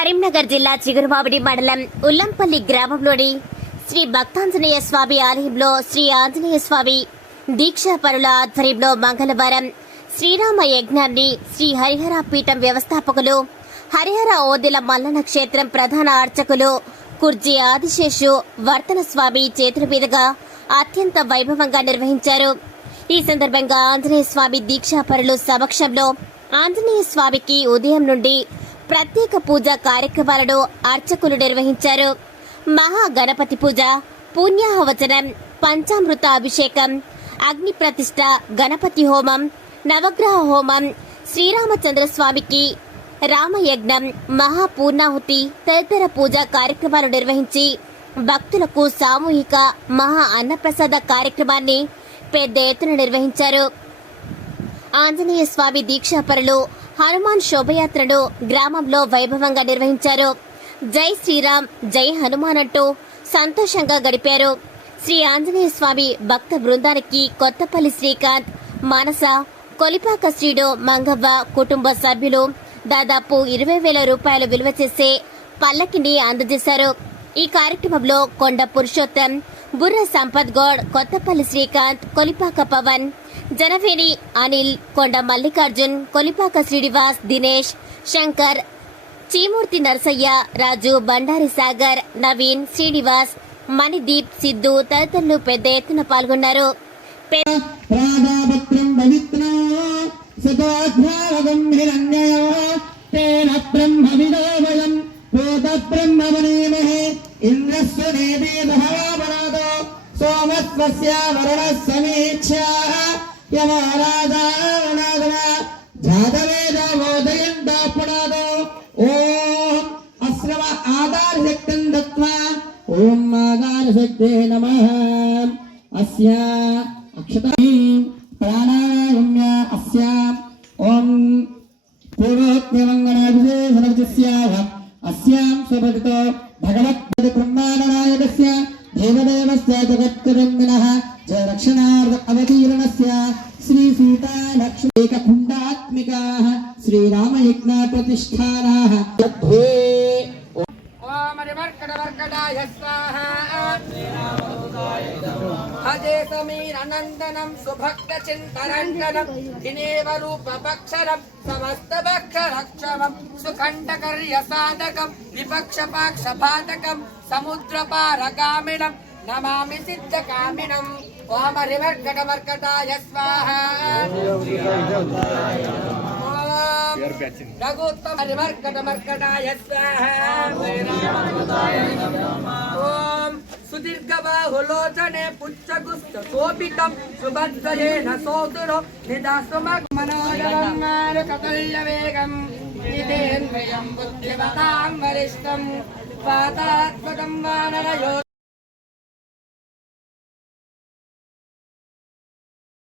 కరీంనగర్ జిల్లా చిగురుబాబుడి మండలం ఉల్లంపల్లి గ్రామంలోని శ్రీ భక్తాంజనేయ స్వామి ఆలయంలో శ్రీ ఆంజనేయ స్వామి దీక్షాపరుల ఆధ్వర్యంలో మంగళవారం శ్రీరామ యజ్ఞాన్ని శ్రీ హరిహర పీఠం వ్యవస్థాపకులు హరిహర ఓదెల మల్లన క్షేత్రం ప్రధాన అర్చకులు కుర్జీ ఆదిశేషు వర్తన స్వామి చేతుల మీదుగా అత్యంత వైభవంగా నిర్వహించారు. ఈ సందర్భంగా ఆంజనేయ స్వామి దీక్షాపరులు సమక్షంలో ఆంజనేయ స్వామికి ఉదయం నుండి ప్రత్యేక పూజ కార్యక్రమాలను అర్చకులు నిర్వహించారు. మహా గణపతి పూజ పుణ్యాహవచనం పంచామృత అభిషేకం అగ్ని ప్రతిష్ట గణపతి హోమం నవగ్రహ హోమం శ్రీరామచంద్ర స్వామికి రామయజ్ఞం మహాపూర్ణాహుతి తదితర పూజా కార్యక్రమాలు నిర్వహించి భక్తులకు సామూహిక మహా అన్నప్రసాద కార్యక్రమాన్ని పెద్ద ఎత్తున నిర్వహించారు. ఆంజనేయ స్వామి దీక్షాపరులు హనుమాన్ శోభయాత్రను గ్రామంలో వైభవంగా నిర్వహించారు. జై శ్రీరామ్ జై హనుమాన్ అంటూ సంతోషంగా గడిపారు. శ్రీ ఆంజనేయ స్వామి భక్త బృందానికి కొత్తపల్లి శ్రీకాంత్ మానస కొలిపాక శ్రీడు మంగవ్వ కుటుంబ సభ్యులు దాదాపు ఇరవై వేల రూపాయలు విలువ చేసే పల్లకిని అందజేశారు. ఈ కార్యక్రమంలో కొండ పురుషోత్తం బుర్ర సంపత్ గౌడ్ కొత్తపల్లి శ్రీకాంత్ కొలిపాక పవన్ జనవేణి అనిల్ కొండ మల్లికార్జున్ కొలిపాక శ్రీనివాస్ దినేష్ శంకర్ చీమూర్తి నర్సయ్య రాజు బండారి సాగర్ నవీన్ శ్రీనివాస్ మణిదీప్ సిద్ధు తదితరులు పెద్ద ఎత్తున పాల్గొన్నారు. తేన బ్రహ్మవిదో యమ ఆరాధన జాతవేద మోదయం దాపునాదో ఓం అశ్రవ ఆధార శక్తిం దత్వా. ఓం ఆధార శక్తే నమ. అస్య అక్షత ప్రాణాయామ్య అస్య. ఓం పూర్వోత్యమంగణాభిషేషణస్యావ అస్యాం స్వపతితో భగవత్ బ్రహ్మాననాయకస్య దేవదేవస్య జగత్కరంగిణః జ సీతా లక్ష్మి ఏకఖుండాత్మికా శ్రీరామ యజ్ఞ ప్రతిష్టానా ఓం వర్కడ వర్కడాయ స్వాహా సమీరనందనం సుభక్త చింతరంజనం దినేవ రూపభక్షరం సమస్త భక్షరక్షమం సుఖండకర్య సాధకం విపక్షపాక్ష బాధకం సముద్రపారగామిణం నమామి సిద్ధ సిద్ధకామినం ఓం హరివర్కటవర్కటాయ స్వాహ రఘుత్తమ హరివర్కట మర్కటాయ స్వాహ ఓం సుదీర్ఘ బాహులోచనే పుచ్చగుస్త శోభితం సుభద్రయేన సోదరో నిదాసుమగ్మనోరవన్నార కదల్య వేగం ఇదేన్వయం బుద్ధివతాం వరిష్టం పాతాత్మకం వానరయో